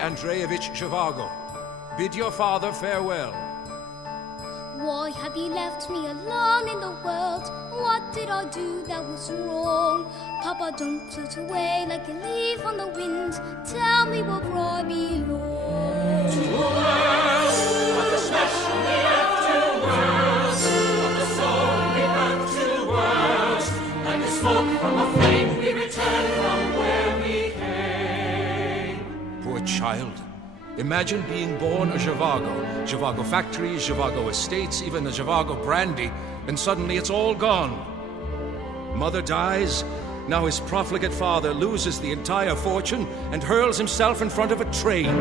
Andreevich Zhivago, bid your father farewell. Why have you left me alone in the world? What did I do that was wrong? Papa, don't float away like a leaf on the wind. Tell me what brought me belong. To a world of the flesh and the earth, two worlds of the soul we birth, two worlds. Like the smoke from a flame, we return from where we came. Poor child. Imagine being born a Zhivago. Zhivago factories, Zhivago estates, even the Zhivago brandy, and suddenly it's all gone. Mother dies, now his profligate father loses the entire fortune and hurls himself in front of a train.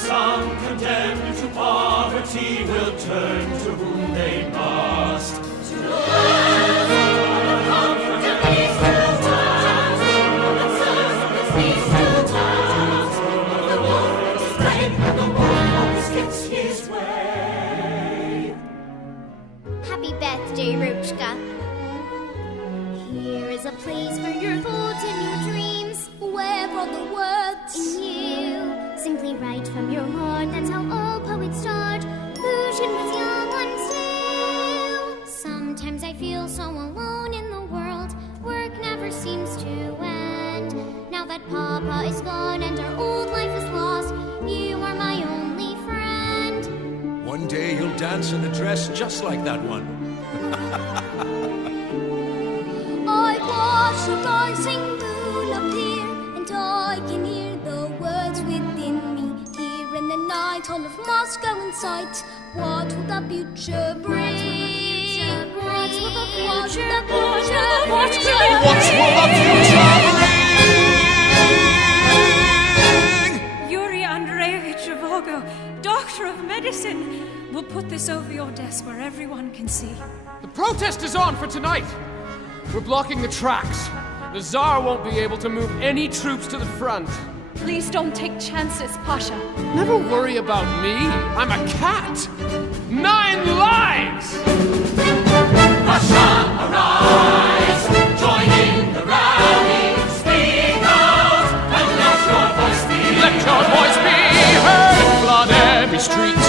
Some condemned to poverty will turn to whom they must. To the world of comfort and peace will turn. The sons of the peace will turn. The wolf is brave and the wolf always gets his way. Happy birthday, Ruchka. Here is a place for your thoughts and your dreams. Where are the words in you? Simply write from your heart, that's how all poets start. Lucian was young and still. Sometimes I feel so alone in the world. Work never seems to end. Now that Papa is gone and our old life is lost, you are my only friend. One day you'll dance in a dress just like that one. I watch the rising moon appear, and I can hear the words within me. Here in the night, all of Moscow in sight. What will the future bring? What will the future bring? What will the future bring? Yuri Andreevich Zhivago, Doctor of Medicine, will put this over your desk where everyone can see. The protest is on for tonight. We're blocking the tracks. The Tsar won't be able to move any troops to the front. Please don't take chances, Pasha. Never worry about me. I'm a cat. 9 lives! Pasha, arise, join in the rally, speak out, and let your voice be heard. Let your voice be heard. Flood every street,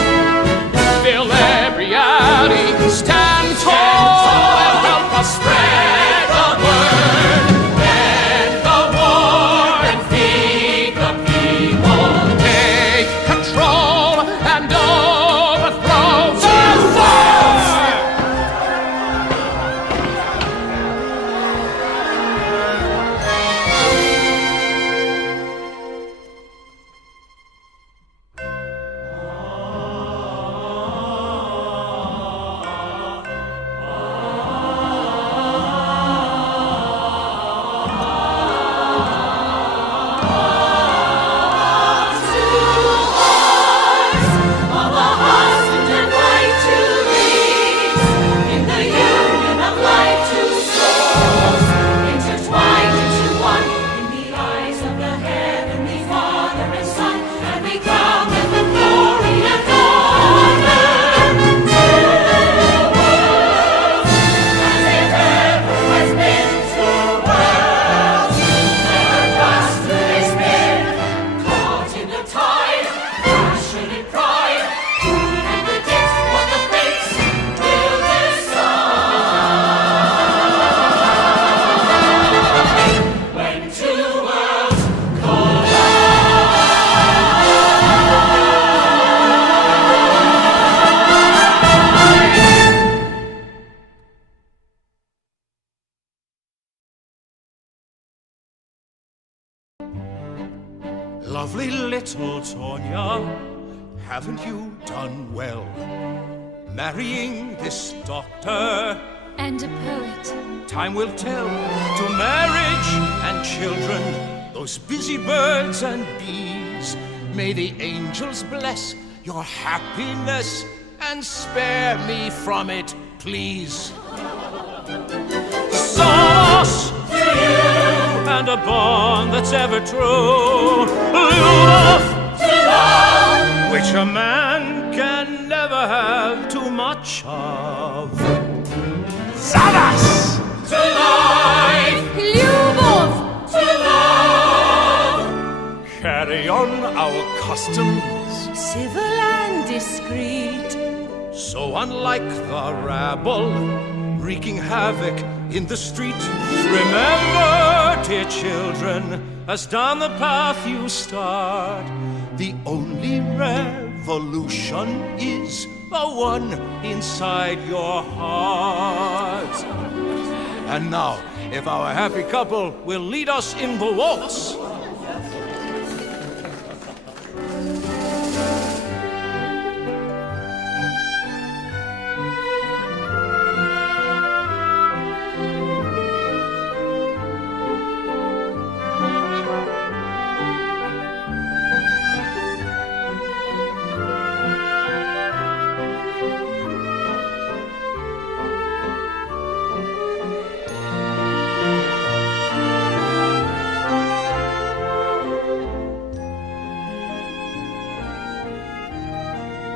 fill every alley. Stand tall and help us spread the word. End the war and feed the people. Take control and overthrow the war. Lovely little Tonya, haven't you done well? Marrying this doctor. And a poet. Time will tell. To marriage and children, those busy birds and bees. May the angels bless your happiness and spare me from it, please. Sauce to you, and a bond that's ever true. Love to love, which a man can never have too much of. Zadas to life, Lyubov to love. Carry on our customs, civil and discreet. so unlike the rabble, wreaking havoc in the street. Remember, dear children, as down the path you start, the only revolution is the one inside your heart. And now, if our happy couple will lead us in the waltz.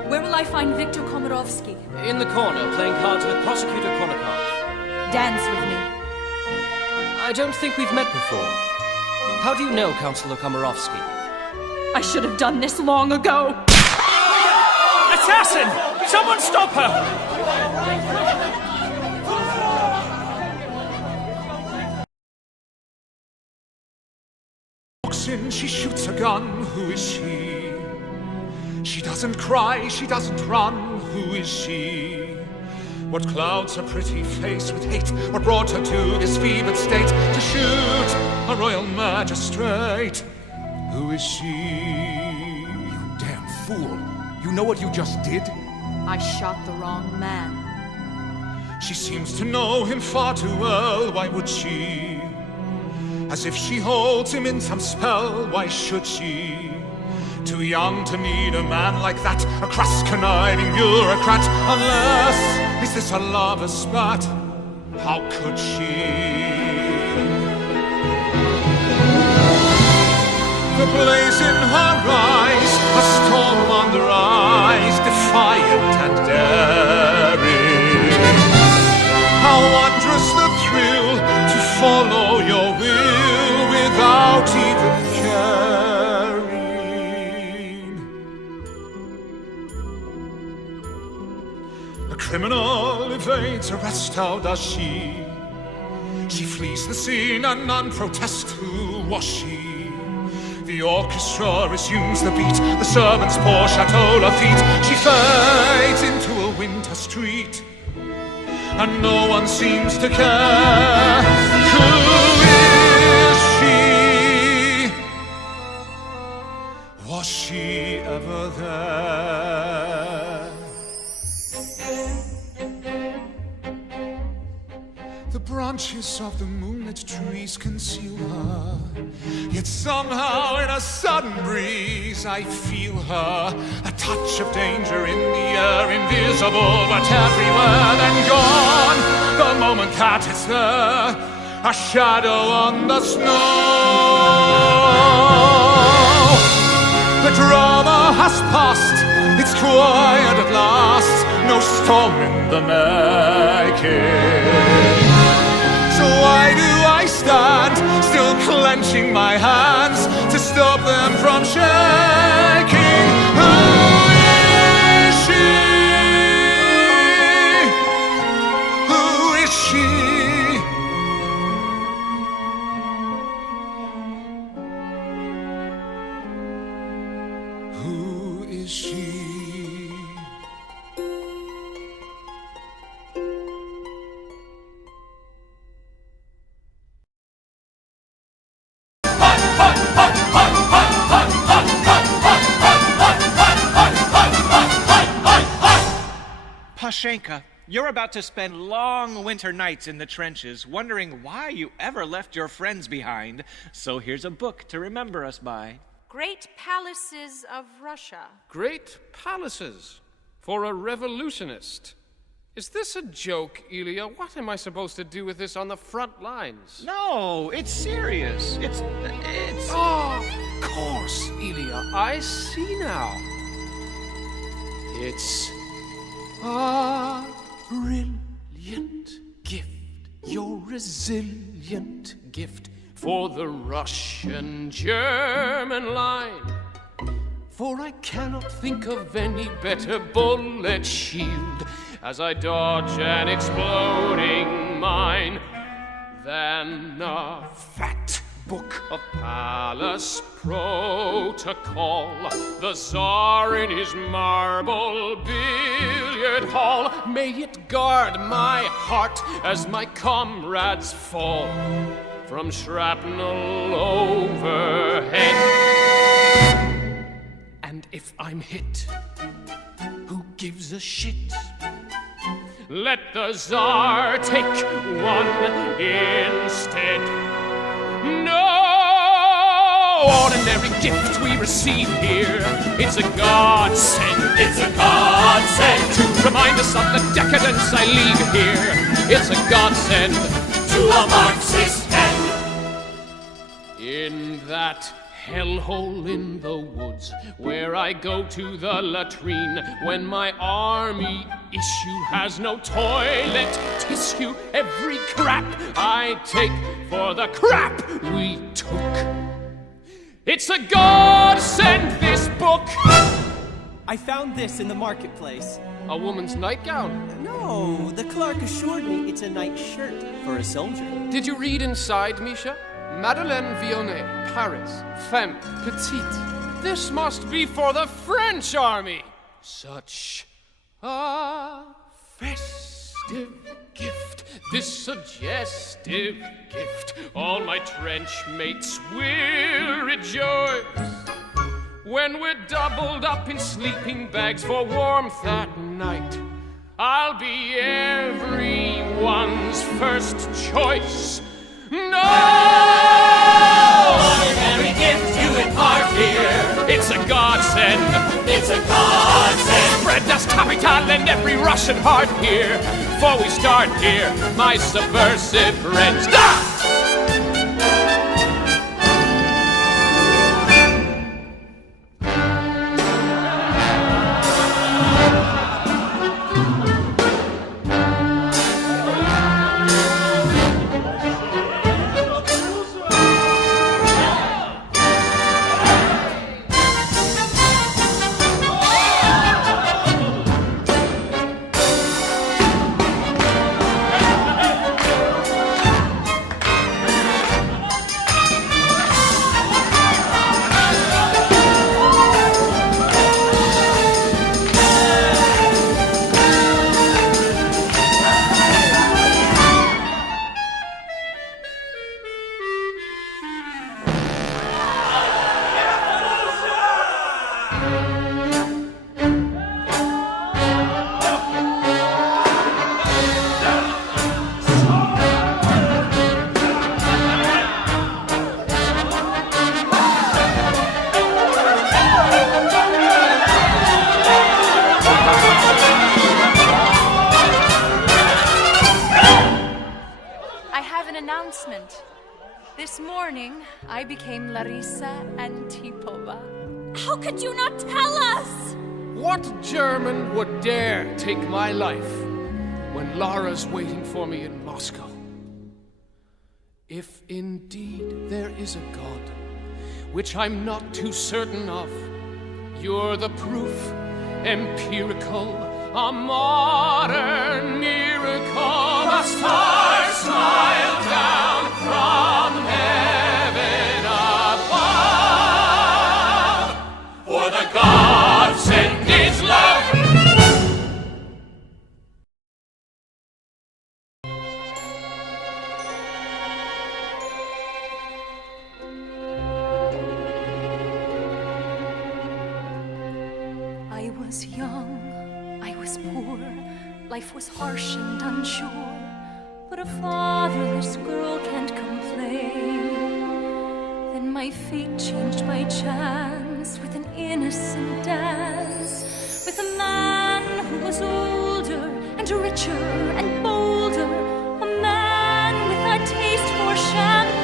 Where will I find Viktor Komarovsky? In the corner, playing cards with Prosecutor Konikov. Dance with me. I don't think we've met before. How do you know Counselor Komarovsky? I should have done this long ago. Assassin! Someone stop her! Walks in, she shoots a gun. Who is she? She doesn't cry, she doesn't run. Who is she? What clouds her pretty face with hate? What brought her to this fevered state to shoot a royal magistrate? Who is she? You damn fool. You know what you just did? I shot the wrong man. She seems to know him far too well. Why would she? As if she holds him in some spell. Why should she? Too young to need a man like that, a crass, conniving bureaucrat. Unless, is this a lover's spat? How could she? The blaze in her eyes, a storm on the rise, defiant and daring. How wondrous the thrill to follow your will without even caring. A criminal evades arrest, how does she? She flees the scene and none protest. Who was she? The orchestra resumes the beat, the servants pour Chateau Lafitte. She fades into a winter street, and no one seems to care. Who is she? Was she ever there? The branches of the moonlit trees conceal her, yet somehow in a sudden breeze I feel her. A touch of danger in the air, invisible but everywhere. Then gone, the moment that it's there, a shadow on the snow. The drama has passed, it's quiet at last. No storm in the making. So why do I stand, still clenching my hands to stop them from shaking? Who is she? Who is she? Who is she? Hot, hot, hot, hot, hot, hot, hot. Mashenka, you're about to spend long winter nights in the trenches, wondering why you ever left your friends behind. So here's a book to remember us by. Great Palaces of Russia. Great palaces for a revolutionist. Is this a joke, Ilya? What am I supposed to do with this on the front lines? No, it's serious. It's... Oh, of course, Ilya. I see now. It's a brilliant gift. Your resilient gift for the Russian-German line. For I cannot think of any better bullet shield as I dodge an exploding mine than a fat book of palace protocol. The Tsar in his marble billiard hall. May it guard my heart as my comrades fall from shrapnel overhead. And if I'm hit, who gives a shit? Let the Tsar take one instead. No ordinary gift we receive here. It's a godsend. It's a godsend To remind us of the decadence I leave here. It's a godsend to a Marxist end. in that hellhole in the woods where I go to the latrine when my army issue has no toilet tissue. Every crap I take for the crap we took. It's a godsend, this book. I found this in the marketplace. A woman's nightgown. No, the clerk assured me it's a night shirt for a soldier. Did you read inside, Misha? Madeleine Vionnet, Paris, femme, petite. This must be for the French army. Such a festive gift, this suggestive gift. All my trench mates will rejoice when we're doubled up in sleeping bags for warmth at night. I'll be everyone's first choice. No ordinary gift you impart here. It's a godsend. It's a godsend. Spread das Kapital in every Russian heart here. Before we start here, my subversive friends. This morning, I became Larissa Antipova. How could you not tell us? What German would dare take my life when Lara's waiting for me in Moscow? If indeed there is a God, which I'm not too certain of, you're the proof, empirical, a modern miracle. A star smiled down from heaven above, for the God sent His love. I was young, I was poor, Life was harsh and unsure, but a fatherless girl can't complain. Then my fate changed by chance with an innocent dance, with a man who was older and richer and bolder, a man with a taste for champagne,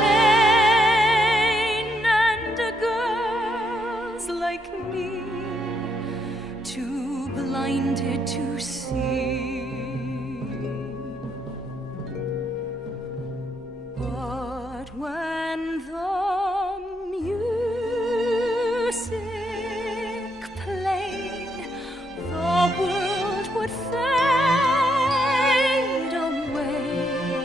and girls like me, too blinded to see. But when the music played, the world would fade away,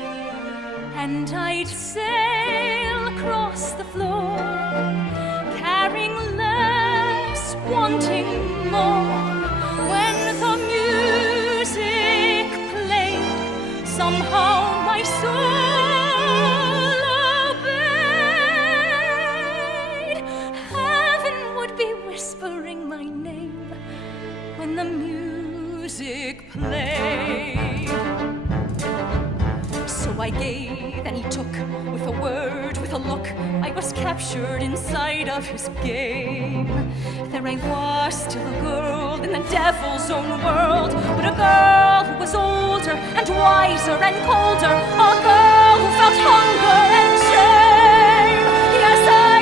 and I'd sail across the floor, caring less, wanting more. When the music played, somehow my soul obeyed. Heaven would be whispering my name when the music played. So I gave and he took, with a word, with a look. I was captured inside of his game. There I was, still a girl in the devil's own world, but a girl who was older and wiser and colder, a girl who felt hunger and shame. Yes, I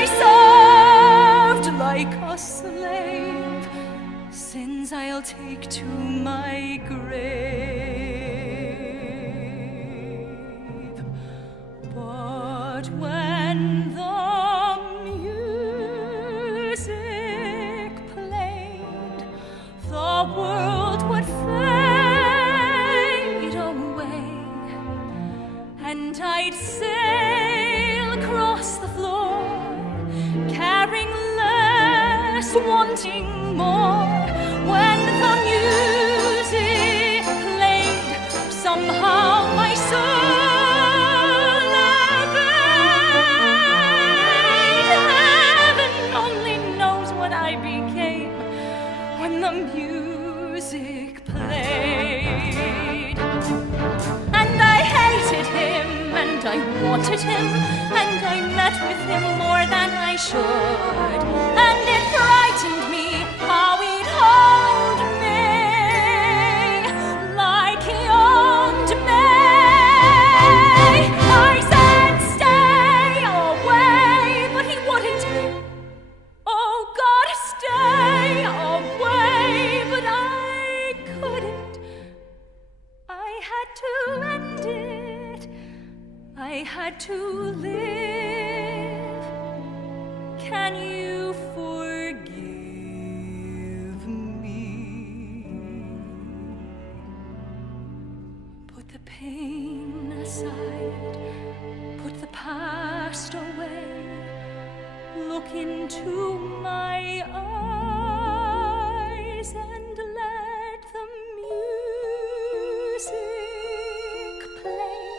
served like a slave, sins I'll take to my grave. But when the music played, the world would fade away, and I'd sail across the floor, caring less, wanting more. When the music played, somehow my soul obeyed. Heaven only knows what I became when the music played. And I hated him, and I wanted him, and I met with him more than I should. And it frightened me how he'd hold me, like he owned me. I said, stay away, but he wouldn't. Oh God, stay away, but I couldn't. I had to end it. I had to live. Can you forgive me? Put the pain aside, put the past away, look into my eyes and let the music play.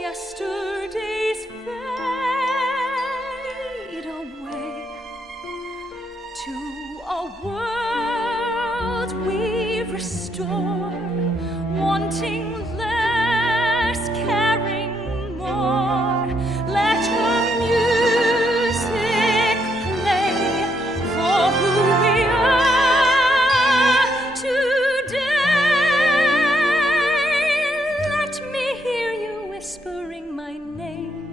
Yesterday's fade away to a world we restore, wanting less, caring more. Let the music play for who we are today. Let me hear you whispering my name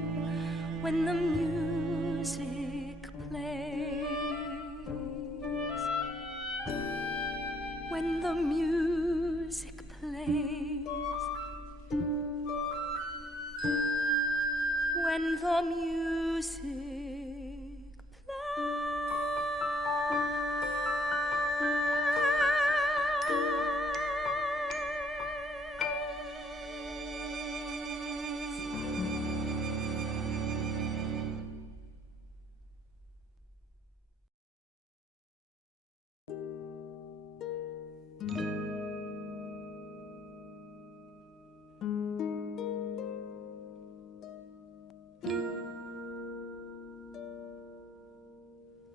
when the music plays. When the music plays. When the music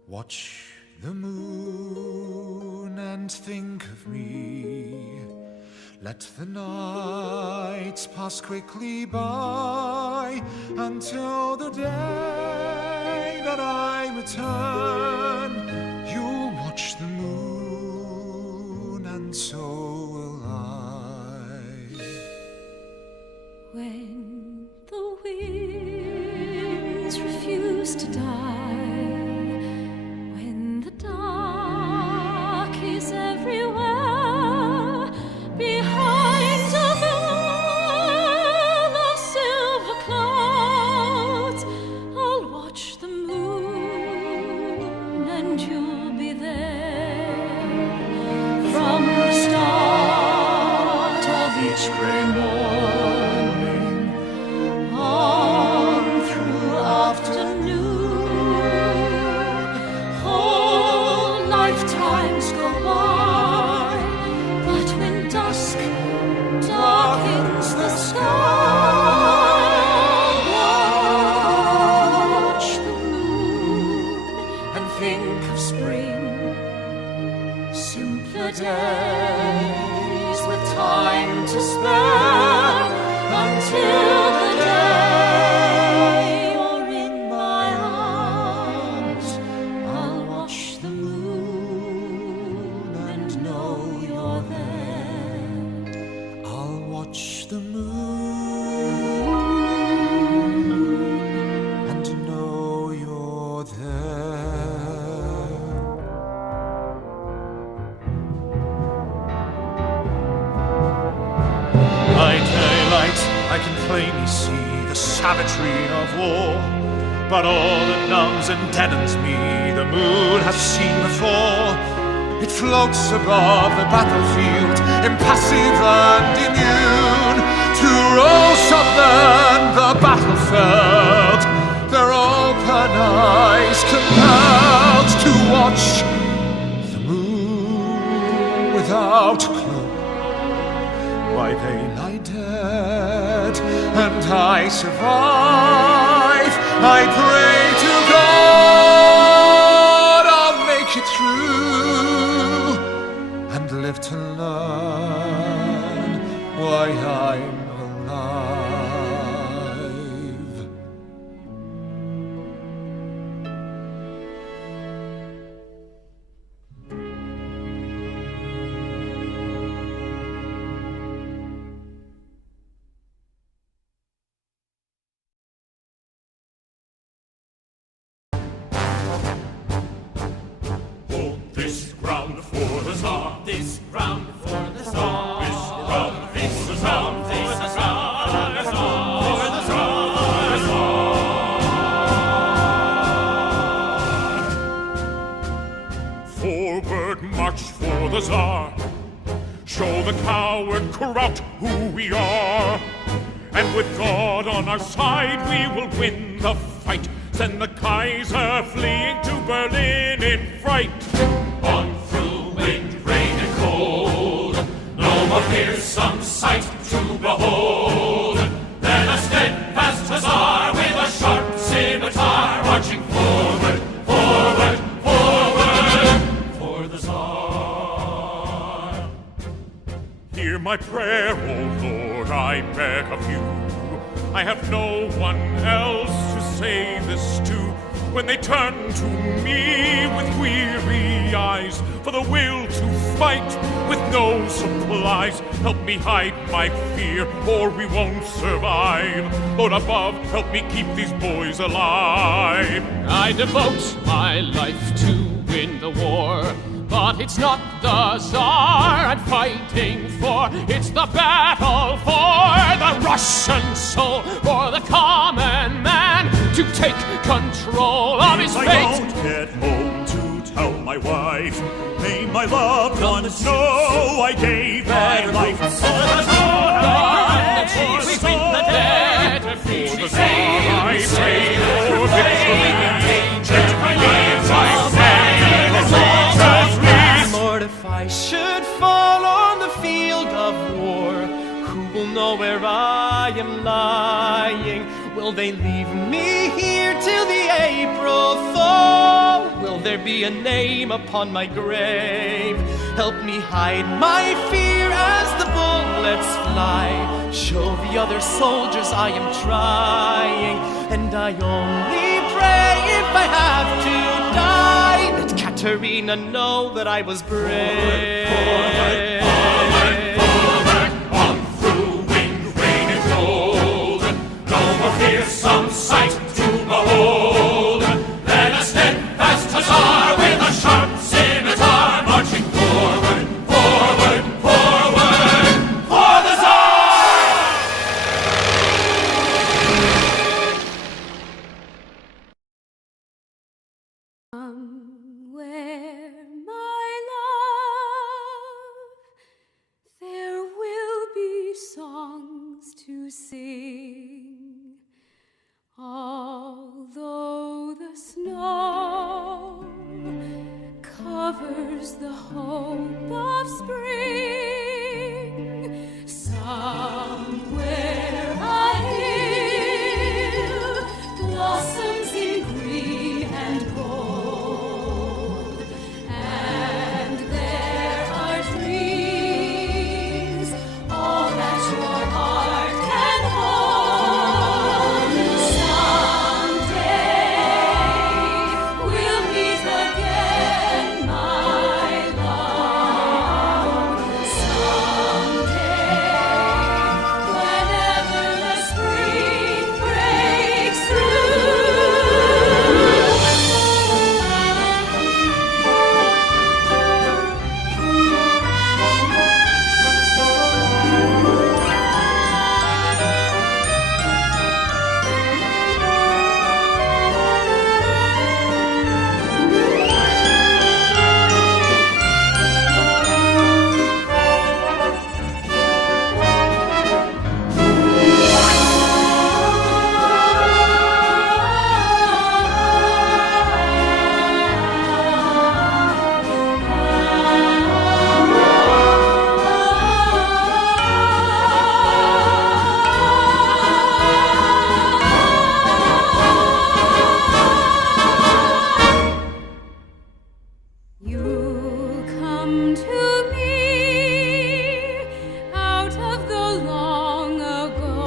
Watch the moon and think of me. Let the nights pass quickly by until the day that I return. You'll watch the moon, and so will I. When the winds refuse to die, when the dark is everywhere, behind a veil of silver clouds, I'll watch the moon, and you'll be there. From the start of each gray morning on through afternoon, whole lifetimes go by, but when dusk darkens the sky, watch the moon and think of spring, simpler days with time to spare until the day you're in my arms. I'll watch the moon and know you're there. I'll watch the moon and know you're there. By daylight, I can plainly see the savagery of war, but all that numbs and deadens me, the moon has seen before. It floats above the battlefield, impassive and immune, to roast upon the battlefield. Their open eyes compelled to watch the moon without clue. Why they lie dead and I survive. I pray to God I'll make it through and live to learn why I'm alive. This ground for the Tsar. This ground for the Tsar. This ground for the Tsar. This ground for the Tsar. Forward march for the Tsar. Show the coward crowd who we are. And with God on our side, we will win the fight. Send the Kaiser fleeing to Berlin in fright. On through wind, rain, and cold, no more fearsome sight to behold than a steadfast hussar with a sharp scimitar, marching forward, forward, forward, for the Tsar. Hear my prayer, O Lord, I beg of you. I have no one else to say this to. When they turn to me with weary eyes for the will to fight with no supplies, help me hide my fear or we won't survive. Lord above, help me keep these boys alive. I devote my life to win the war, but it's not the Tsar I'm fighting for. It's the battle for the Russian soul, for the common man to take control of his fate. I don't get home to tell my wife. May my loved ones know I gave my life for the Tsar. We win the dead, For the Tsar I pray for victory. Let me live Lord, if I should fall on the field of war, who will know where I am lying? Will they leave me here till the April thaw? Will there be a name upon my grave? Help me hide my fear as the bullets fly. Show the other soldiers I am trying, and I only pray if I have to die, let Katerina know that I was brave. Forward, on through wind, rain, and cold. No more fearsome sight to behold than a steadfast hussar with a sharp scimitar marching forward, forward, forward, for the Tsar! Somewhere, my love, there will be songs to sing, although the snow covers the hope of spring. Somewhere a hill blossoms in green and gold, and there are dreams, all that your heart can hold. Someday we'll meet again, my love. Someday, whenever the spring breaks through. You'll come to me out of the long ago,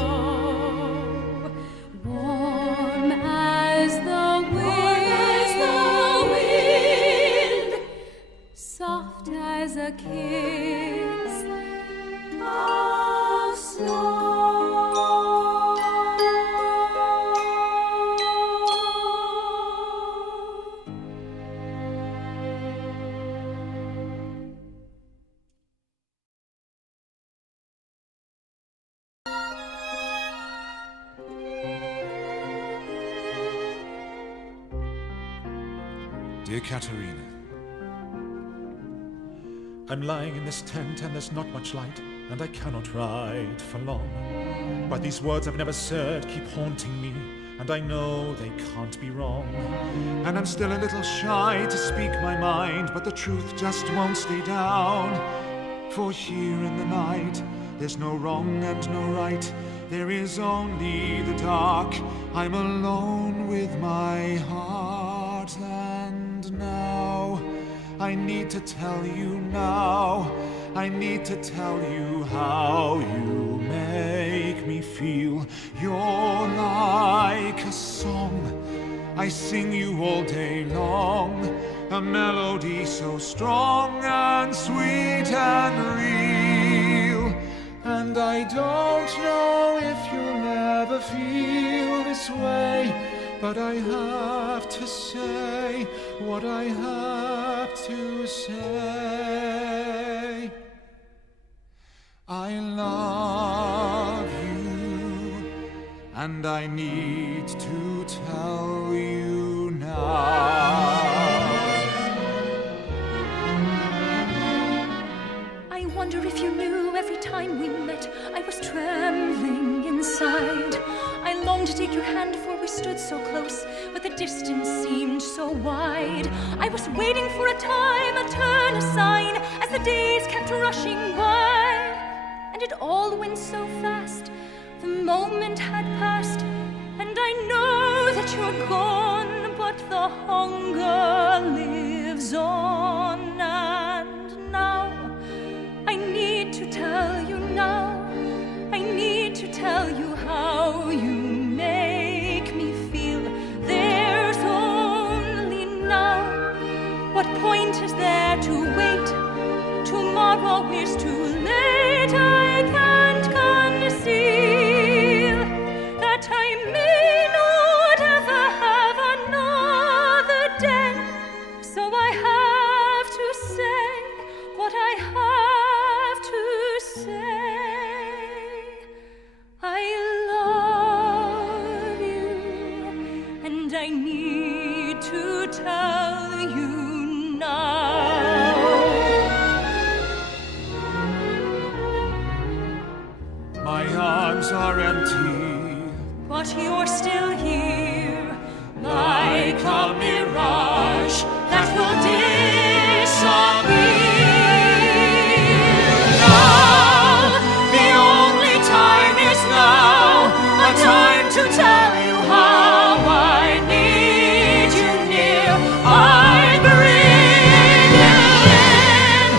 warm as the wind, soft as a kiss of snow. Dear Katerina, I'm lying in this tent and there's not much light, and I cannot write for long. But these words I've never said keep haunting me, and I know they can't be wrong. And I'm still a little shy to speak my mind, but the truth just won't stay down. For here in the night, there's no wrong and no right, there is only the dark. I'm alone with my heart, and now I need to tell you now, I need to tell you how you make me feel. You're like a song, I sing you all day long, a melody so strong and sweet and real. And I don't know if you'll ever feel this way, but I have to say what I have to say. I love you, and I need to tell you now. I wonder if you knew every time we met I was trembling inside. I longed to take your hand, for we stood so close, but the distance seemed so wide. I was waiting for a time, a turn, a sign, as the days kept rushing by. And it all went so fast, the moment had passed, and I know that you're gone, but the hunger lives on. And now I need to tell point is there to wait? Tomorrow is too late. I can't conceal that I may not ever have another day. So I have to say what I have to say. I love you, and I need to tell you now. My arms are empty, But you're still here, like a mirage that will disappear. Now, the only time is now, a time to tell you how I need you near. I bring you in,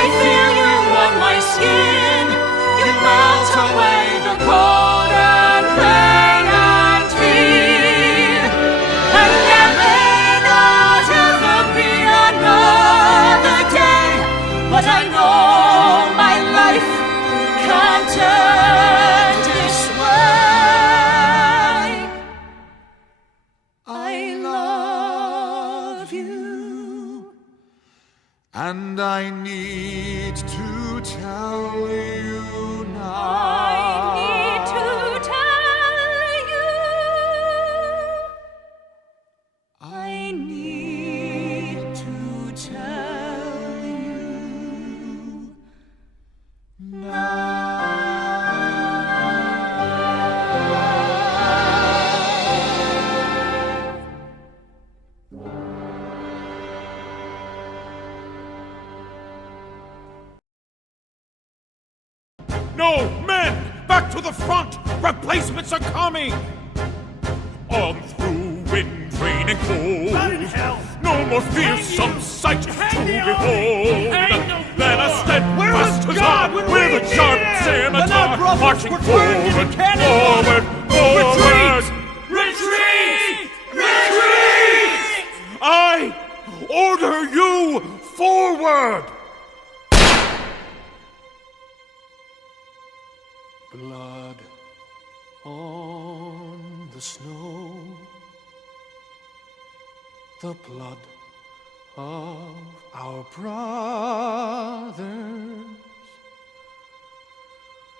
I feel you on my skin. You melt away the cold and pain and fear. And there may not ever be another day, but I know my life can't turn this way. I love you. and I need to tell you now. I need to tell you. I need to tell you No, men! Back to the front! Replacements are coming! On through wind, rain, and cold. Not in hell! No more fearsome sight to behold than a steadfast God huzzah when we with a sharp needed him? scimitar The Nut Brothers marching were turned into forward, cannonballs. forward! Retreat! Retreat! I order you forward! Blood on the snow, the blood of our brothers,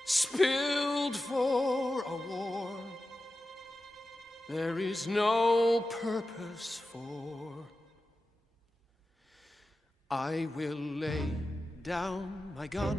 spilled for a war there is no purpose for. I will lay down my gun,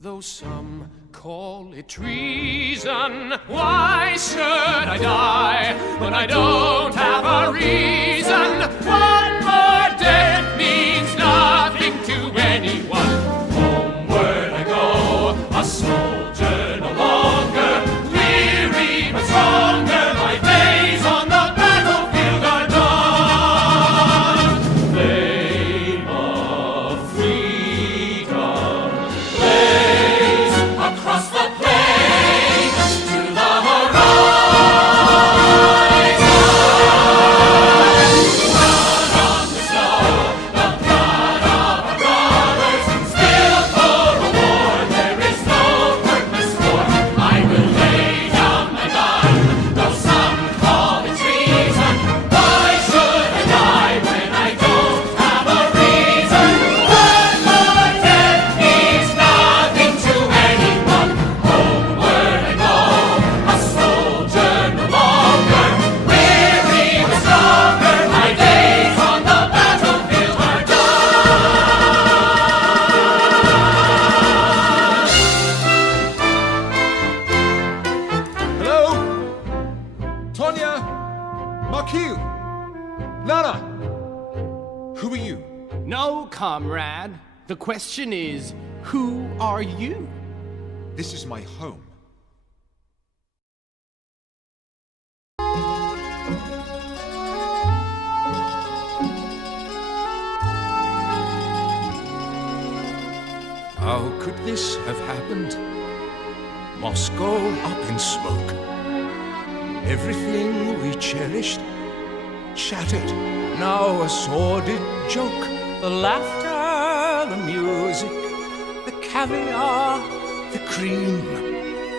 though some call it treason. Why should I die when I don't have a reason? One more death means nothing to anyone. Homeward I go, a soldier no longer, weary but stronger. My days on the battlefield are done. Flame of freedom blaze across the plain to the horizon. Blood on the snow, the blood of our brothers, spilled for a war there is no purpose for. I will lay down my gun, though some call it treason. Why should I die when I don't have a reason? One more death means nothing to anyone. Homeward I go, a soldier no longer, weary but stronger. My days on the battlefield are done. Hello? Tonya? Marquis? Lana? Who are you? No, comrade. The question is, who are you? This is my home. How could this have happened? Moscow up in smoke. Everything we cherished shattered. Now a sordid joke. The laughter, the music, the caviar, the cream,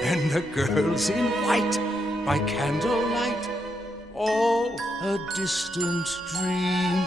and the girls in white by candlelight, all a distant dream.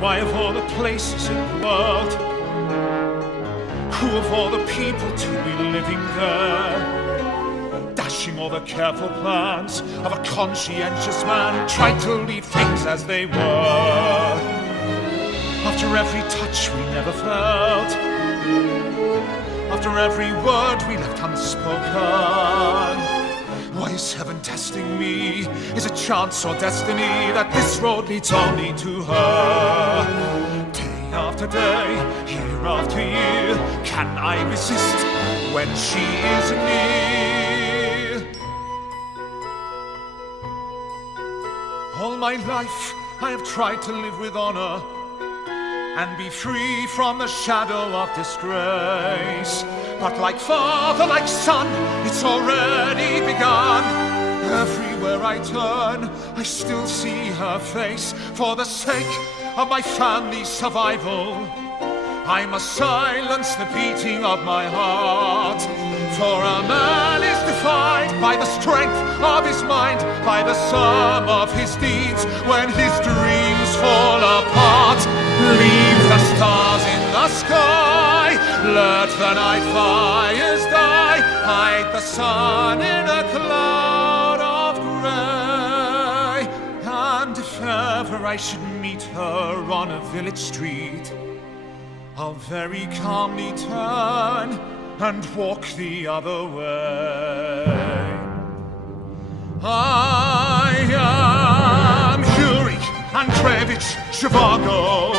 Why, of all the places in the world, who of all the people to be living there, dashing all the careful plans of a conscientious man, tried to leave things as they were. After every touch we never felt, after every word we left unspoken, why is heaven testing me? Is it chance or destiny that this road leads only to her? Day after day, year after year, can I resist when she is near? All my life I have tried to live with honor and be free from the shadow of disgrace. But like father, like son, it's already begun. Everywhere I turn, I still see her face. For the sake of my family's survival, I must silence the beating of my heart. For a man is defined by the strength of his mind, by the sum of his deeds. When his dreams fall apart, leave the stars in the sky, let the night fires die, hide the sun in a cloud of grey. And if ever I should meet her on a village street, I'll very calmly turn and walk the other way. I am Yuri Andreevich Zhivago.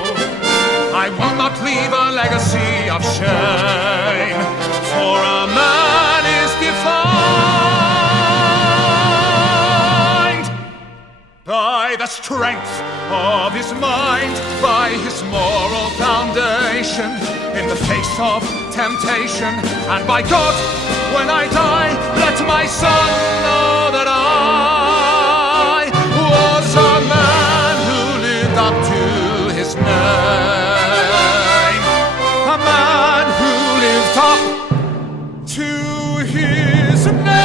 I will not leave a legacy of shame, for a man is defined by the strength of his mind, by his moral foundation in the face of temptation. And by God, when I die, let my son know that I was a man who lived up to his name, a man who lived up to his name.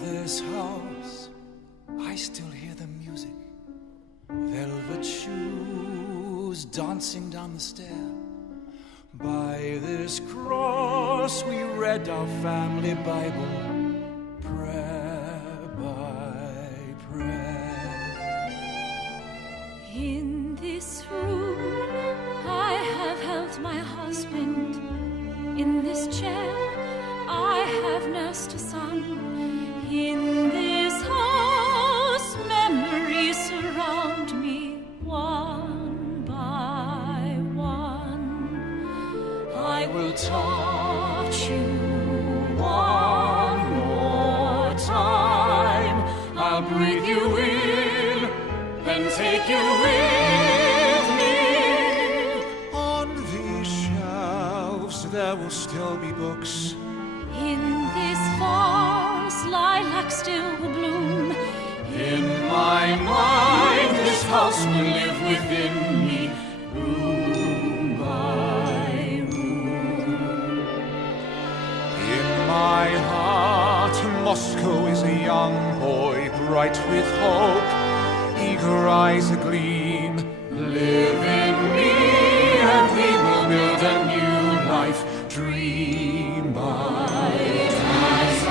This house, I still hear the music, velvet shoes dancing down the stair. By this cross we read our family Bible, prayer by prayer. In this room I have held my husband. In this chair I have nursed a son. In this house, memories surround me one by one. I will touch you one more time. I'll breathe you in and take you with me. On these shelves there will still be books. In this vase, lilac still will bloom. In my mind, this house will live within me, room by room. In my heart, Moscow is a young boy, bright with hope, eager eyes agleam. Live in me, and we will build a new life, dream by dream.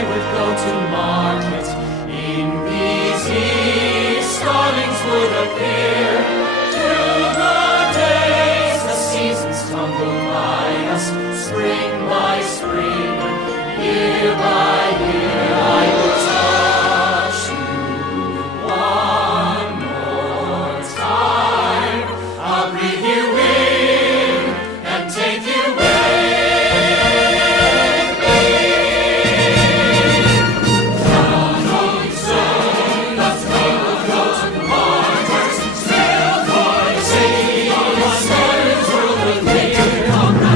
I would go to market. In these years, starlings would appear. Through the days, the seasons tumble by us, spring by spring, year by year. I will touch you one more time. I'll breathe you in and take you with me. Not only so, but we will go to the market. Still for the city of the stars will be clear. Through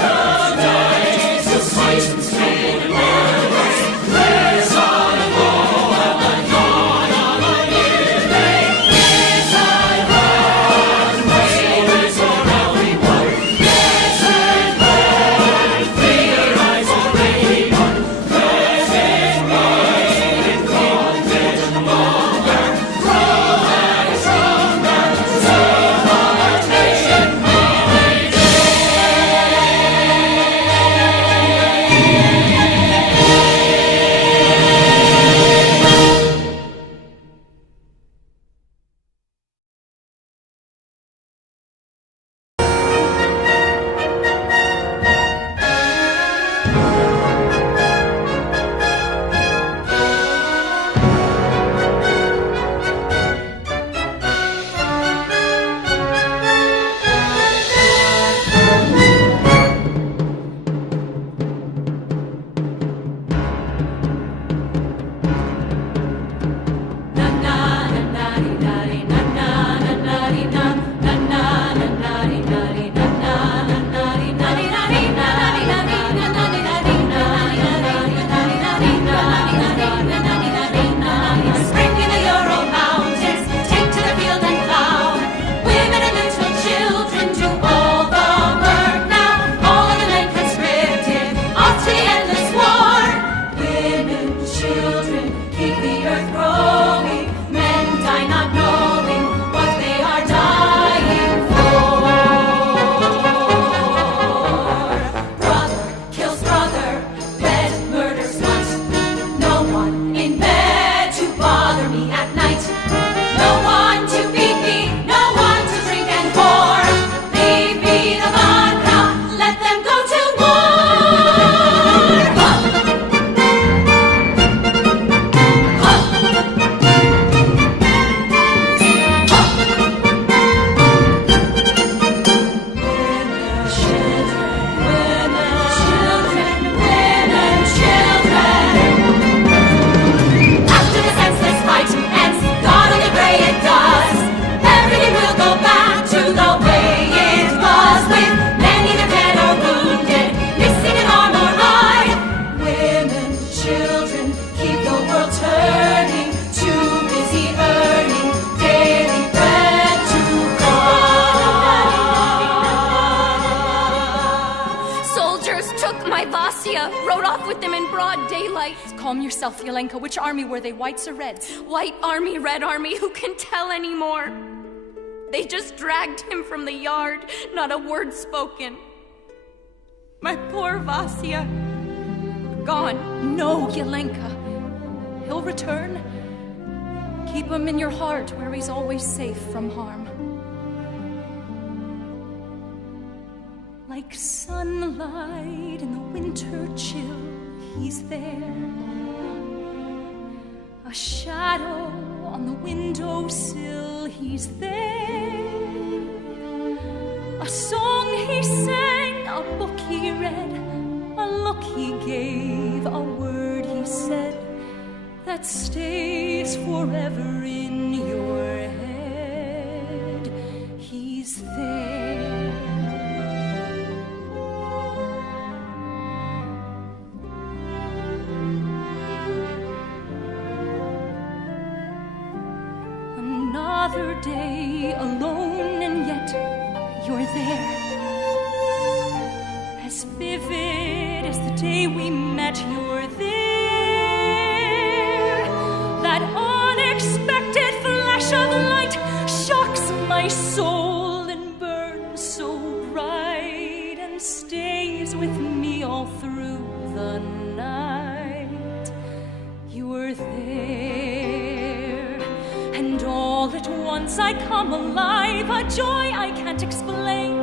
the days, the seasons fade and words. Praise on the Lord and the dawn of a new day. Is I run, waves for everyone. Desert born, clear eyes already won. Present made and golden longer. From and stronger, save our nation every Spring in the Ural Mountains, take to the field and plow. Women and little children do all the work now. All of the men conscripted, off to the endless war. Women, children, keep the earth growing. Men die not knowing what they are dying for. Brother kills brother, bed murders not. No one in bed to bother me at night. No one to beat me, no one to drink and whore. Leave me the vodka, let them go to war. Women, children. After the senseless fight ends, God only pray it does. Everything will go back to the way it was, with men either dead or wounded, missing an arm or eye. Women, children, keep the world turning, too busy earning daily bread to buy. Soldiers took my Vasya, rode off with them in broad daylight. Calm yourself, Yelenka. Which army were they, whites or reds? White army, red army, who can tell anymore? They just dragged him from the yard, not a word spoken. My poor Vasya, gone. No, Yelenka. He'll return. Keep him in your heart where he's always safe from harm. Like sunlight in the winter chill, he's there. A shadow on the windowsill, he's there. A song he sang, a book he read, a look he gave, a word he said, that stays forever in your head. He's there. Another day alone, and yet you're there. As vivid as the day we met, you're there. That unexpected flash of light shocks my soul and burns so bright and stays with me all through the night. once I come alive, a joy I can't explain.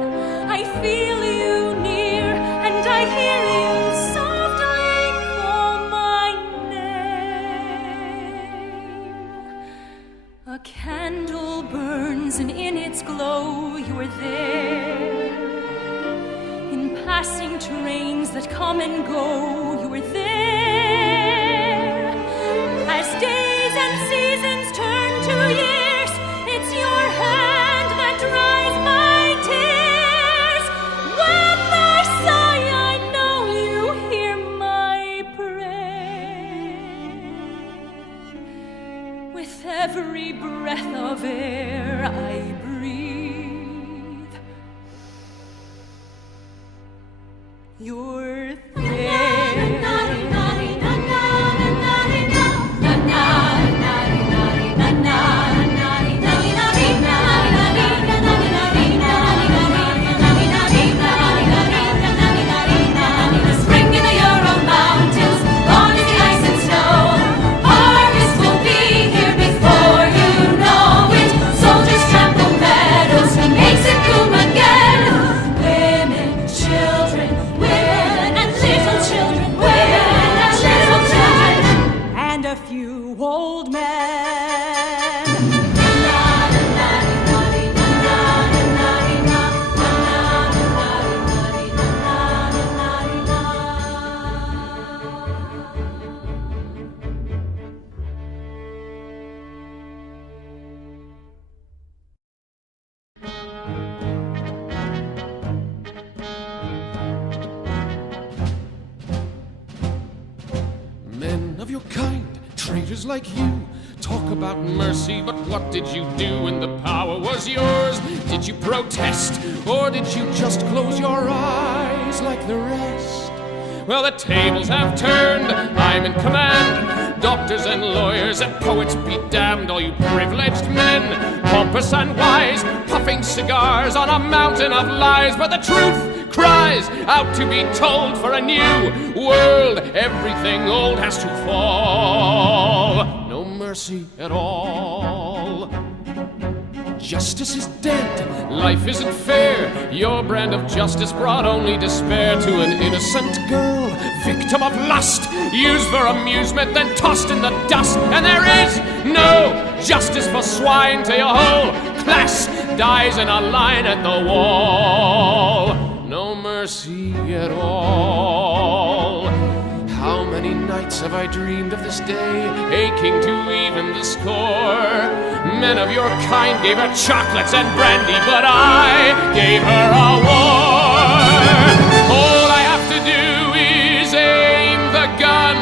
I feel you near, and I hear you softly call my name. A candle burns, and in its glow you are there. In passing trains that come and go, you are there. As days and seasons turn to years, it's your hand that dries my tears. When I sigh, I know you hear my prayer. With every breath of air I breathe, you're there. Spring in the Euro Mountains, gone is the ice and snow. Harvest will be here before you know it. Soldiers trample meadows, he makes it bloom again. Women, children, women and little children, women and little children, and a few old men. Men of your kind, traitors like you, talk about mercy, but what did you do when the power was yours? Did you protest, or did you just close your eyes like the rest? Well, the tables have turned, I'm in command. Doctors and lawyers and poets be damned, all you privileged men, pompous and wise, puffing cigars on a mountain of lies. But the truth cries out to be told, for a new world, everything old has to fall. No mercy at all. Justice is dead, life isn't fair. Your brand of justice brought only despair to an innocent girl, victim of lust, used for amusement, then tossed in the dust. And there is no justice for swine till your whole class dies in a line at the wall. No mercy at all. How many nights have I dreamed of this day, aching to even the score? Men of your kind gave her chocolates and brandy, but I gave her a war. All I have to do is aim the gun.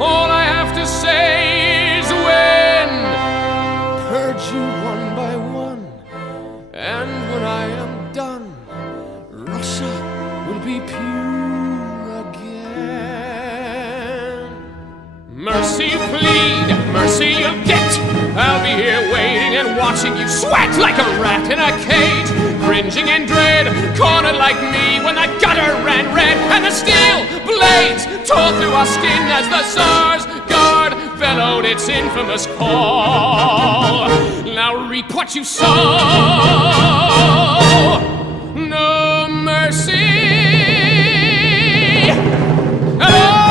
All I have to say is win. Purge you one by one, and when I am done, Russia will be pure again. Mercy you plead, mercy you'll get. I'll be here waiting and watching you sweat like a rat in a cage, cringing in dread, cornered like me when the gutter ran red, and the steel blades tore through our skin as the Tsar's guard bellowed its infamous call. Now reap what you sow. No mercy at all.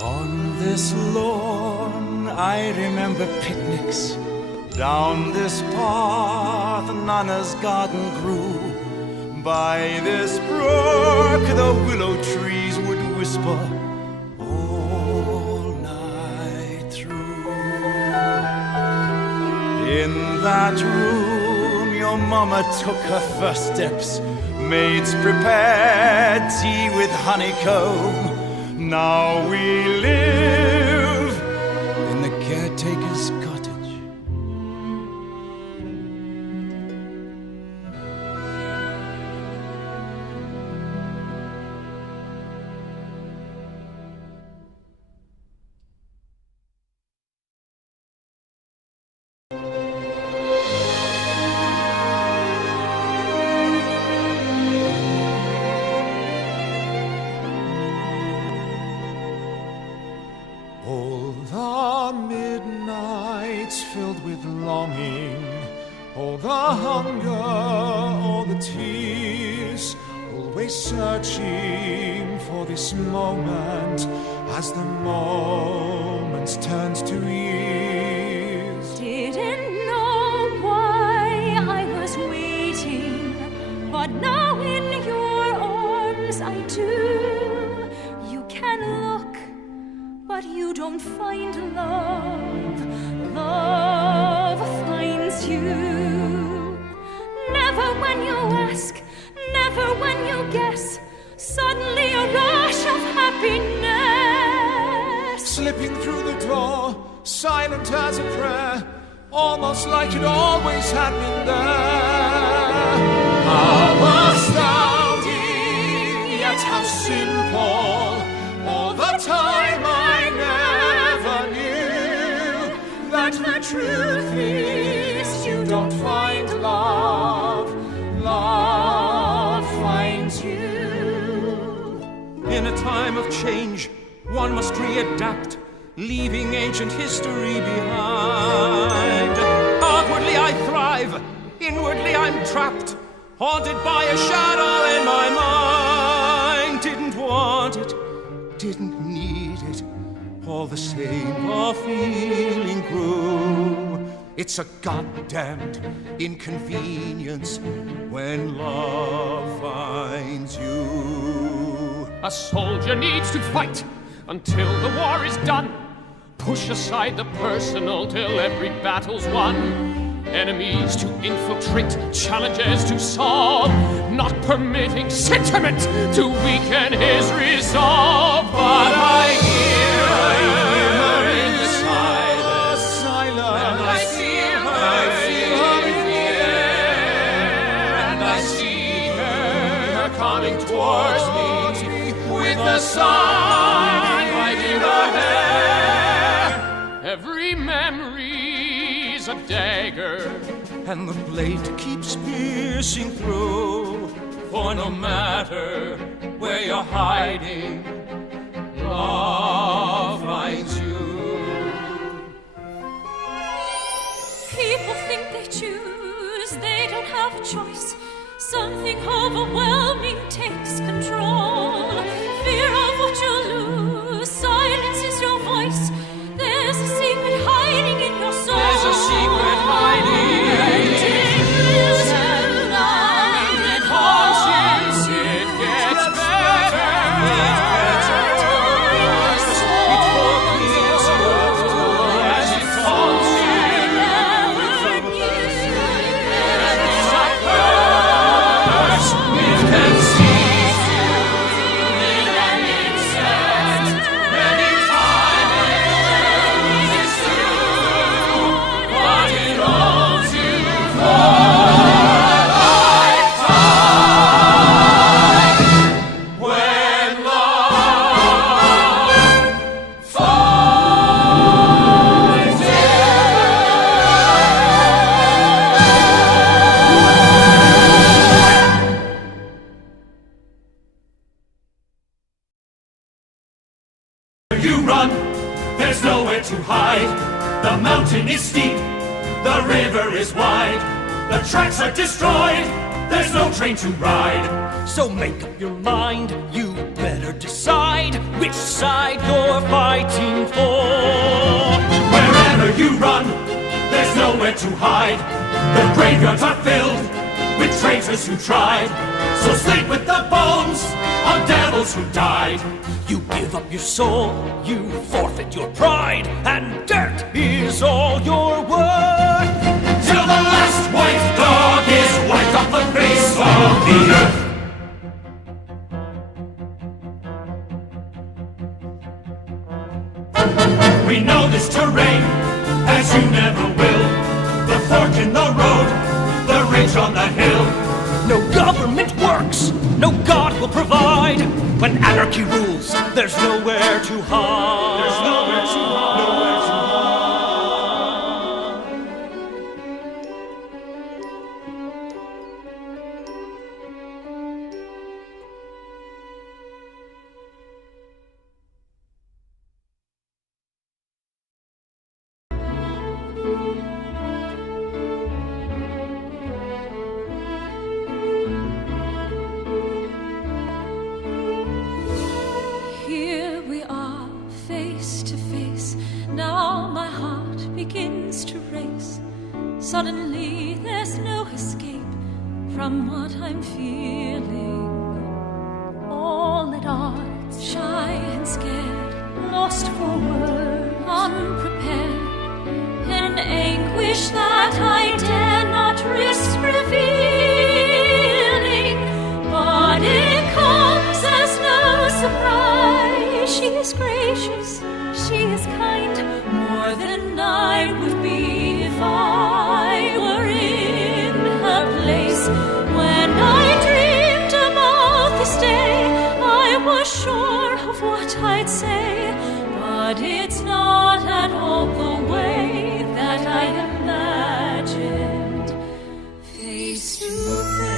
On this lawn, I remember picnics. Down this path, Nana's garden grew. By this brook, the willow trees would whisper all night through. In that room, your mama took her first steps. Maids prepared tea with honeycomb. Now we live in the caretaker's cottage. the midnights filled with longing, all the hunger, all the tears, always searching for this moment as the moments turned to years. Didn't know why I was waiting, but now in your arms I do. You can look, but you don't find love. Love finds you. Never when you ask, never when you guess, suddenly a rush of happiness. Slipping through the door, silent as a prayer, almost like it always had been there. How astounding, yet how simple. All the time I never knew that the truth is you don't find love, love finds you. In a time of change, one must readapt, leaving ancient history behind. Outwardly I thrive, inwardly I'm trapped, haunted by a shadow in my mind. Didn't want it, didn't need it, all the same a feeling grew. It's a goddamned inconvenience when love finds you. A soldier needs to fight until the war is done. Push aside the personal till every battle's won. Enemies to infiltrate, challenges to solve, not permitting sentiment to weaken his resolve. But I hear her in the silence, and I feel her in the air, and I see her coming towards me with the sun right in her hair. Every memory's a dagger, And the blade keeps piercing through. For no matter where you're hiding, love finds you. People think they choose, they don't have a choice. Something overwhelming takes control. Fear of what you'll lose silences your voice. There's a secret hiding in your soul. there's a secret hiding. It haunts you, it gets better. It forgives you as it haunts you. And it's a curse, it can seize you in an instant. Anytime it is true, but it owns you for a lifetime. When love finds you. You run, there's nowhere to hide. The mountain is steep, the river is wide. The tracks are destroyed, there's no train to ride. So make up your mind, you better decide which side you're fighting for. Wherever you run, there's nowhere to hide. The graveyards are filled with traitors who tried. So sleep with the bones of devils who died. You give up your soul, you forfeit your pride, and dirt is all you're worth. Till the last white dog is wiped off the face of the earth. We know this terrain as you never will. The fork in the road, the ridge on the hill. No government works, no God will provide. When anarchy rules, there's nowhere to hide. There's nowhere to Suddenly there's no escape from what I'm feeling. All at odds, shy and scared, lost for words, unprepared, in an anguish that I dare not risk revealing. But it comes as no surprise. She is gracious, she is kind, more than I would be if I were in her place. When I dreamed about this day, I was sure of what I'd say, but it's not at all the way that I imagined, face to face.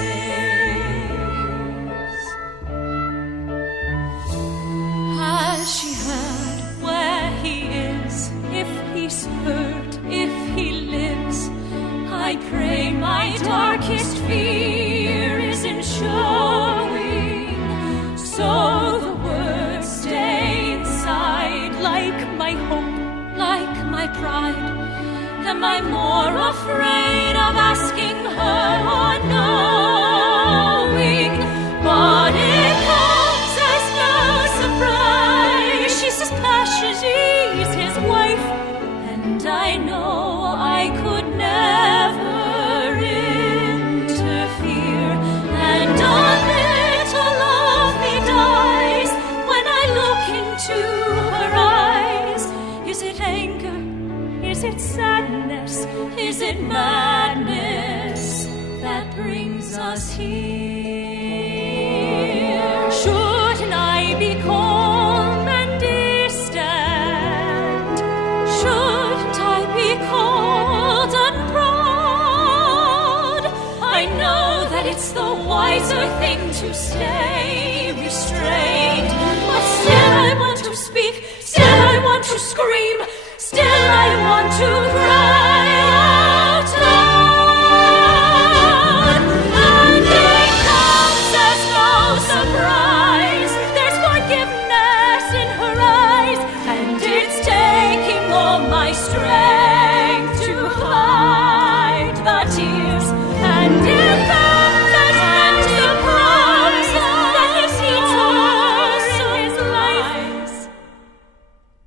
Has she heard where he is? If he's hurt, if he lives, I pray my darkest fear isn't showing, so the words stay inside, like my hope, like my pride. Am I more afraid of asking her or knowing? But it comes as no surprise. She's his passion, she's his wife, and I know I could never interfere. And a little of me dies when I look into her eyes. Is it anger? Is it sadness? Is it madness that brings us here? Shouldn't I be calm and distant? Shouldn't I be cold and proud? I know that it's the wiser thing to stay restrained, but still I want to speak, still I want to scream, still I want to cry out loud. And it comes as no surprise. There's forgiveness in her eyes, and it's taking all my strength to hide the tears. And it comes as no surprise that he sees her in his life.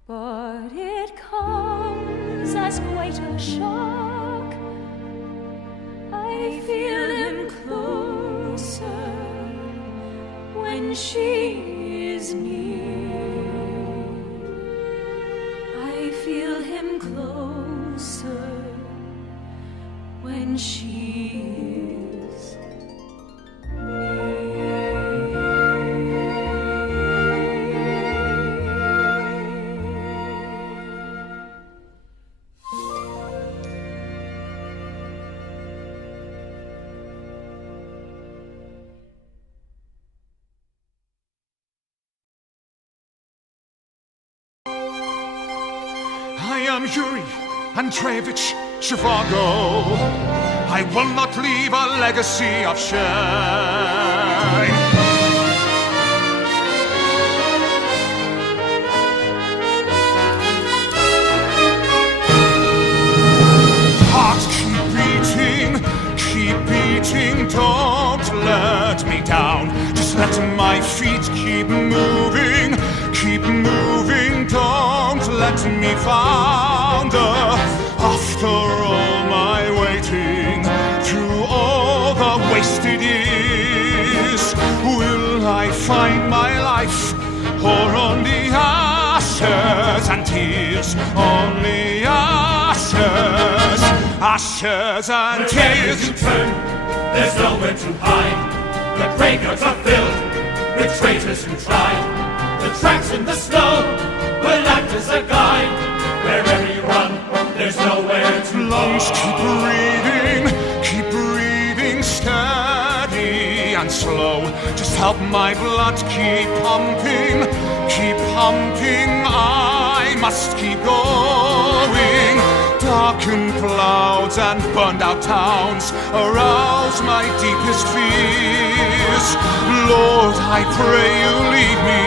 But it comes as quite a shock. I feel him closer when she is near. I feel him closer when she is I am Yuri Andreevich Zhivago. I will not leave a legacy of shame. Heart, keep beating, don't let me down. Just let my feet keep moving, don't let me founder. After all my waiting, through all the wasted years, will I find my life, or only ashes and tears? Only ashes, ashes and Wherever tears. you turn, there's nowhere to hide. The graveyards are filled with traitors who tried. The tracks in the snow will act as a guide. Wherever you run, there's nowhere to Lungs hide. keep breathing steady and slow. Just help my blood keep pumping, I must keep going. Darkened clouds and burned out towns arouse my deepest fears. Lord, I pray you lead me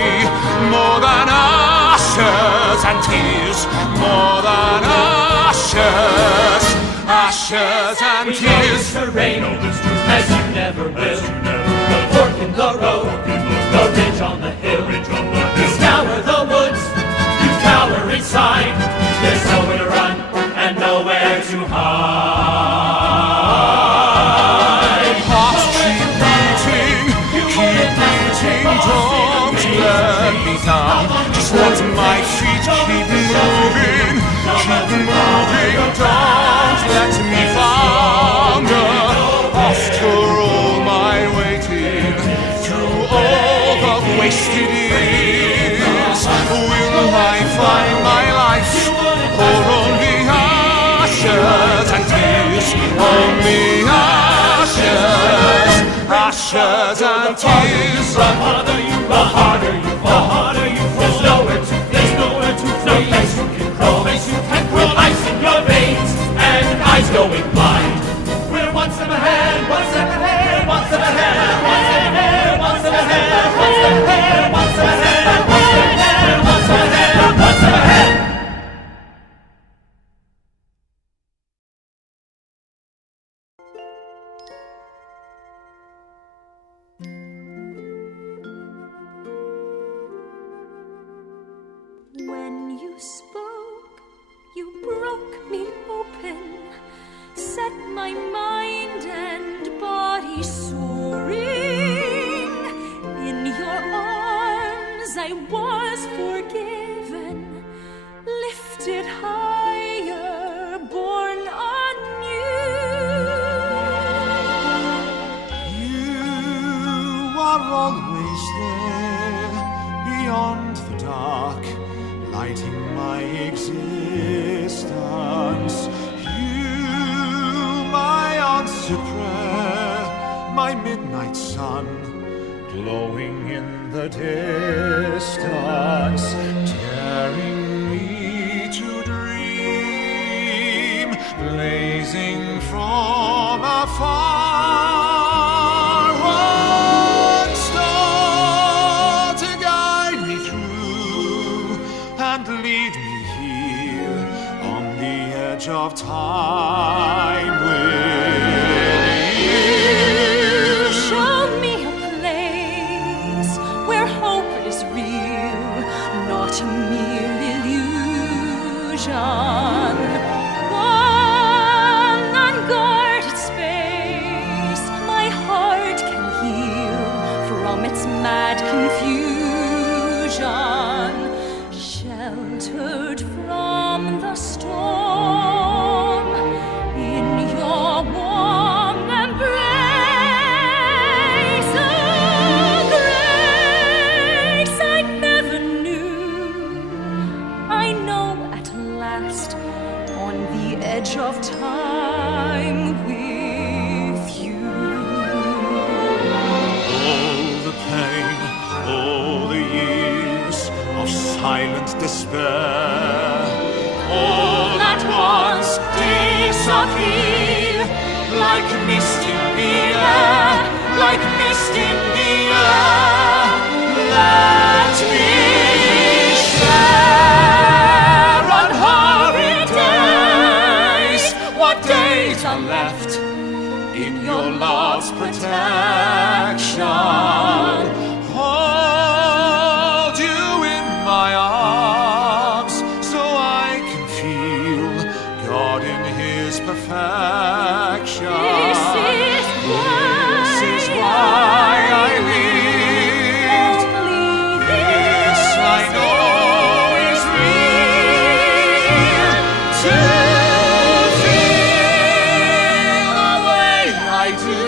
more than ashes and tears, more than ashes, ashes your reign as you never will. The fork in the road, the ridge on the hill. You scour the woods, you cower inside. There's nowhere to run and nowhere to hide. Hearts keep beating, don't let me down. Just let my feet keep moving, don't let me founder. After all my waiting, through all the wasted years, will I find my life, or only ashes and tears? Only ashes, ashes and tears. The harder you fall. There's nowhere to flee, no place you can crawl. With ice in your veins and eyes going blind. We're one step ahead, one step ahead, one step ahead, one step ahead, one step ahead, one step ahead, one step ahead, one step ahead, one step ahead, one step ahead. When you spoke, you broke me open, set my mind and body soaring. In your arms I was forgiven, lifted higher, born anew. You are always there, beyond the dark, lighting my existence. You, my answered prayer, my midnight sun, glowing in the distance, daring me to dream, blazing from afar. One star to guide me through and lead me here on the edge of time with you. Show me a place where hope is real, not a mere illusion. One unguarded space my heart can heal from its mad confusion. Sheltered from the storm in your warm embrace, a grace I never knew. I know at last, on the edge of time with you. All the pain, all the years of silent despair, all at once disappear, like mist in the air, like mist in the air. Let me share unhurried days. What days are left in your love's protection? Hold you in my arms so I can feel God in His perfection. This is why I lived. This I know is real. To feel the way I do,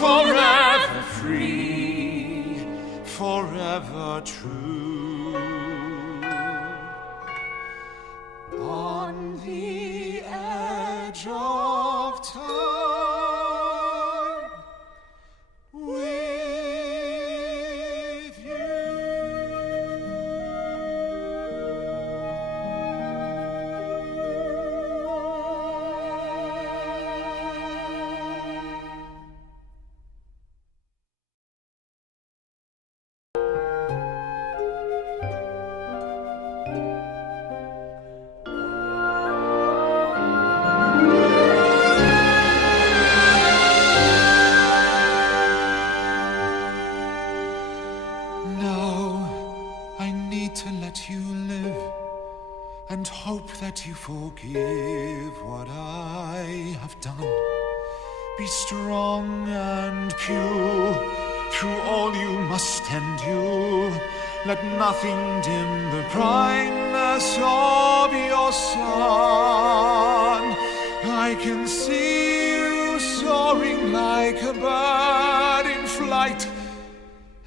forever free, forever true. On the edge of time with you. me to let you live and hope that you forgive what I have done. Be strong and pure, through all you must endure. Let nothing dim the brightness of your sun. I can see you soaring like a bird in flight,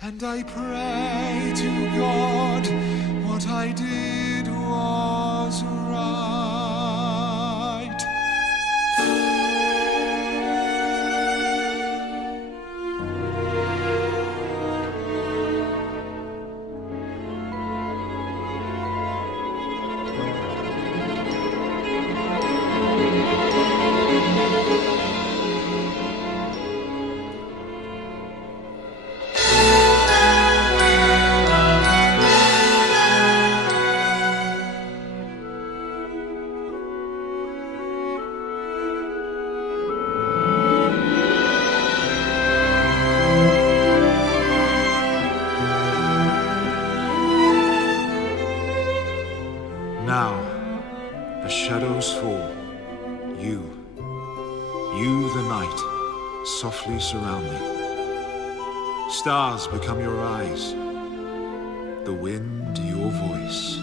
and I pray to God what I did was right. Now, the shadows fall. You the night, softly surround me. Stars become your eyes, the wind your voice.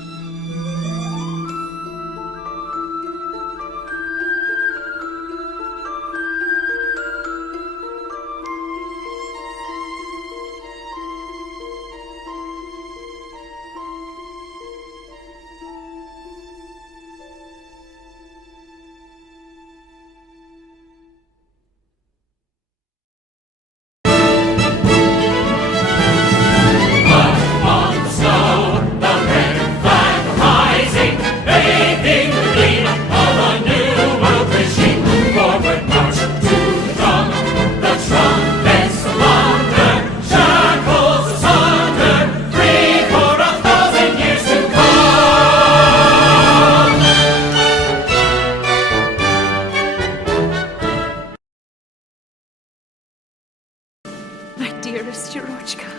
Dearest Yerochka,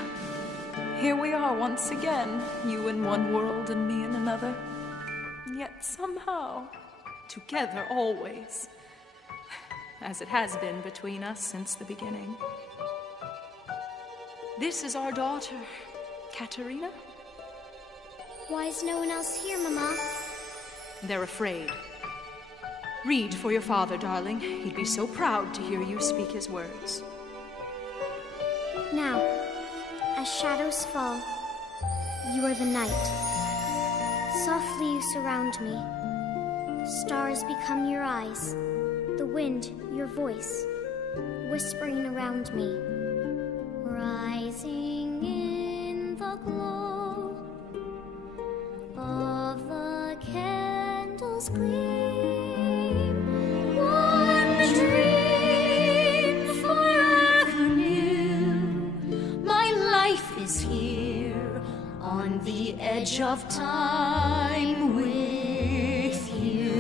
here we are once again, you in one world and me in another, yet somehow together always, as it has been between us since the beginning. This is our daughter, Katerina. Why is no one else here, Mama? They're afraid. Read for your father, darling. He'd be so proud to hear you speak his words. Now, as shadows fall, you are the night. Softly you surround me. Stars become your eyes, the wind your voice, whispering around me. Rising in the glow of the candle's gleam, one dream forever new. My life is here on the edge of time with you.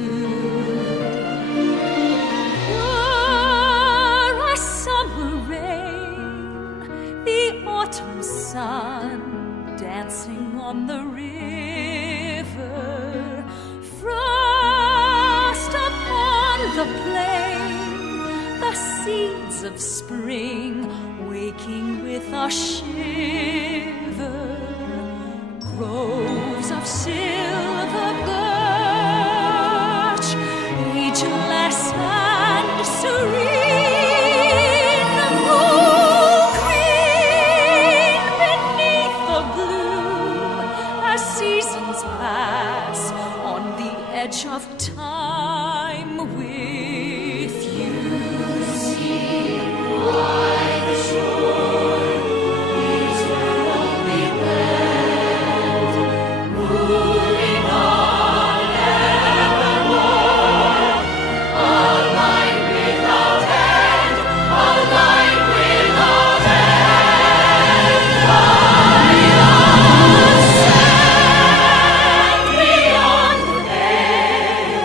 You're a summer rain, the autumn sun dancing on the river, frost upon the plain, the seeds of spring waking with a shiver, groves of silver birch, ageless and serene, moon green beneath the blue, as seasons pass on the edge of time with you. See by the shore, these were only bled, moving on evermore, a line without end, a line without end, beyond sand, beyond the veil,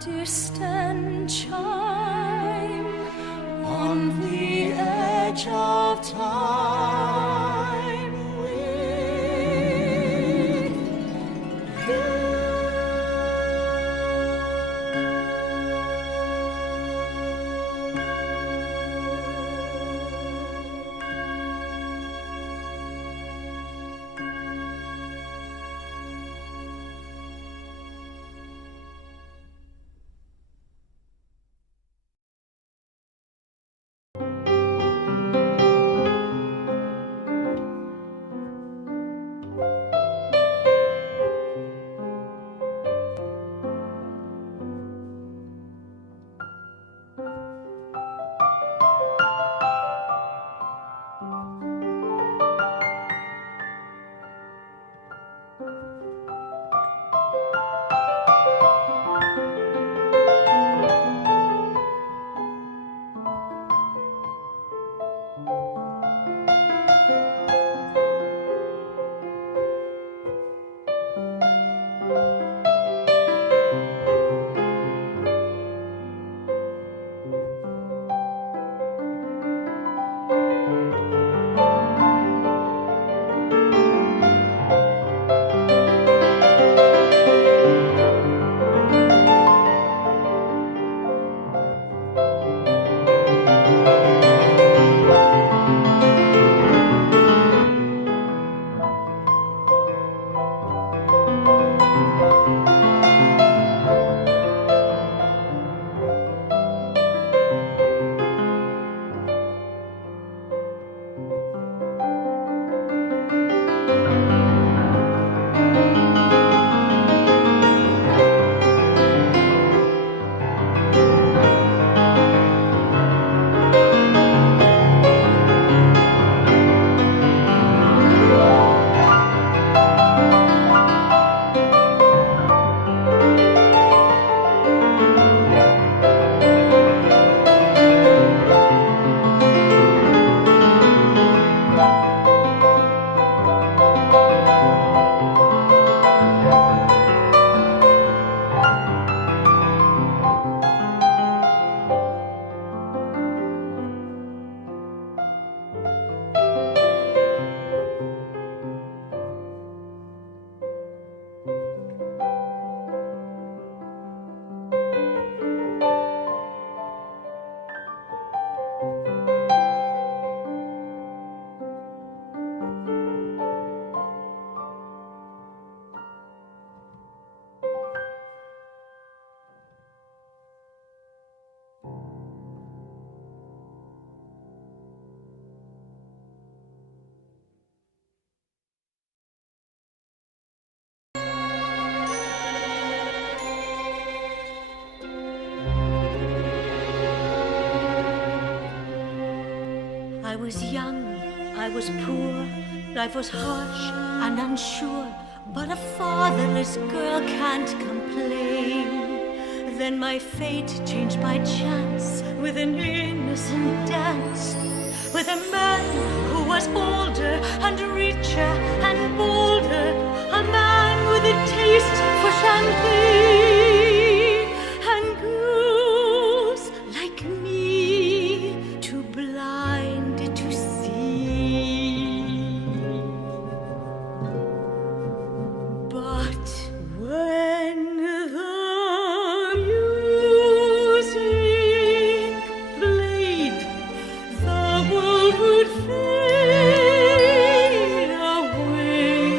distant chime on the edge of time with you. I was young, I was poor, life was harsh and unsure, but a fatherless girl can't complain. Then my fate changed by chance with an innocent dance, with a man who was older and richer and bolder, a man with a taste for champagne and girls like me, too blind to see. But when the music played, the world would fade away,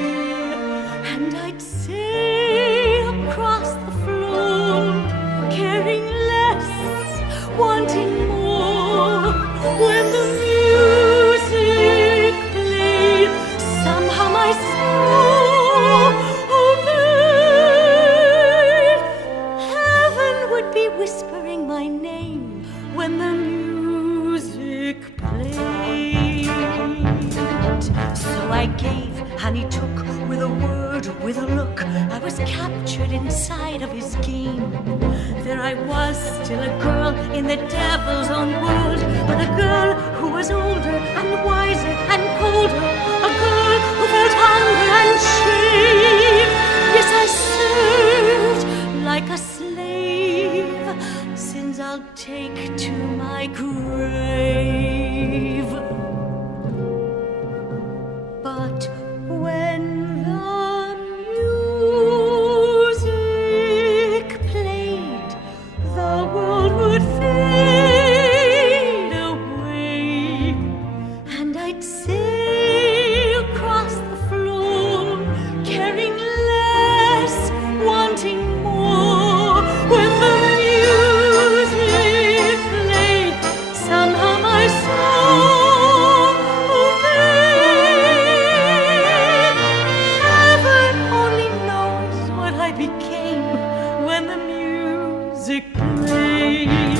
and I'd sail across the floor, caring less, wanting more. When the music played, somehow my soul obeyed. Heaven would be whispering my name when the music played. So I gave and he took, with a word, with a look. I was captured inside of his game. There I was, still a girl in the devil's own world, but a girl who was older and wiser and colder, a girl who felt hunger and shame. Yes, I served like a slave I'll take to my grave. But when the music played, the world would fade away, and I'd sail across the floor, caring less, wanting more. When the music played, somehow my soul obeyed. Heaven only knows what I became when the music played.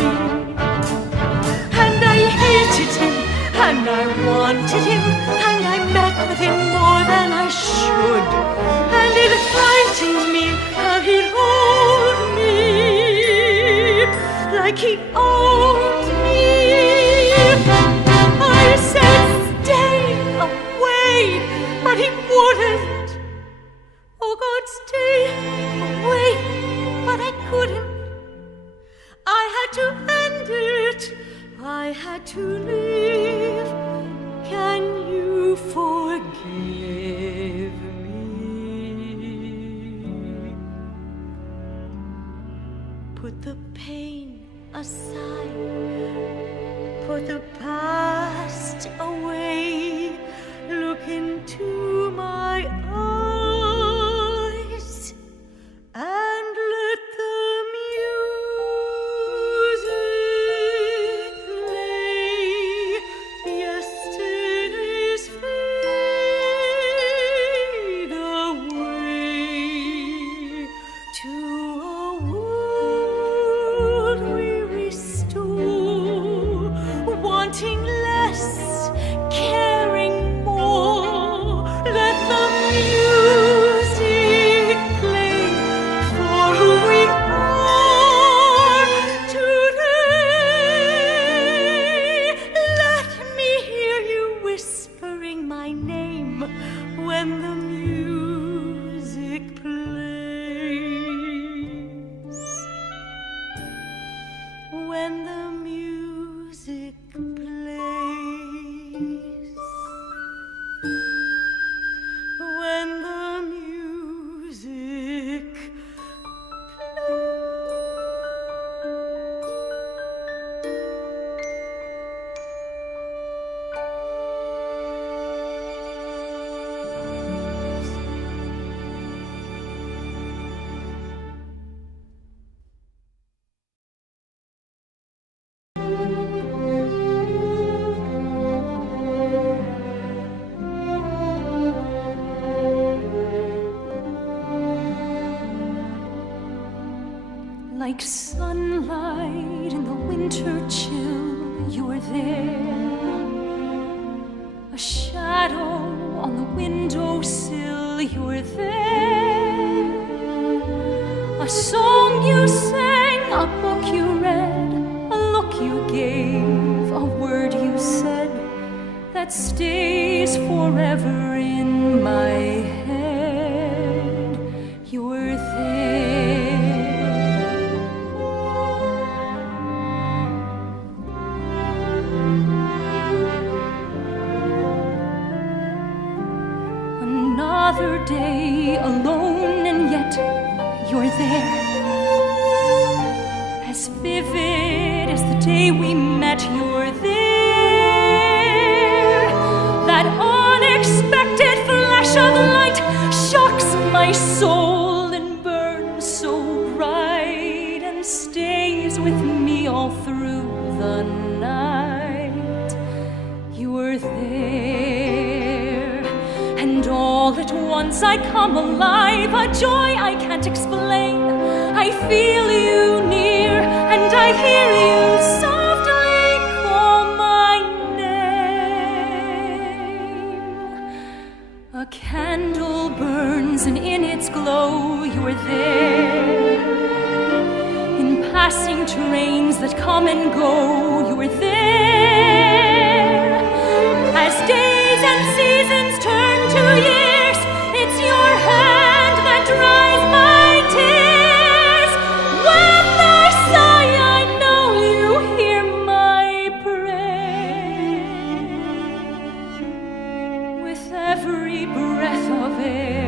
And I hated him, and I wanted him, and I met with him more than I should. And it frightened me how he'd hold me, like he owned me. I said, stay away, but he wouldn't. Oh God, stay away, but I couldn't. I had to end it, I had to leave. Can you forgive me? Put the pain aside, put the past away, look into my eyes, and let the music play. Yesterday's fade away to a world we restore, wanting less, caring more. Let the music play for who we are today. Let me hear you whispering my name when the music plays. When the music plays. When the music Like sunlight in the winter chill, you were there. A shadow on the windowsill, you were there. A song you sang, a book you read, a look you gave, a word you said that stays forever in my head. You were there. Another day alone, and yet you're there. As vivid as the day we met, you're there. That unexpected flash of light shocks my soul and burns so bright and stays with me all through the night. You were there, and all at once I come alive, a joy I can't explain. I feel you near, and I hear you softly call my name. A candle burns, and in its glow you are there. In passing trains that come and go, you are there. As days and seasons turn to years, it's your hand that dries my tears. When I sigh, I know every breath of air.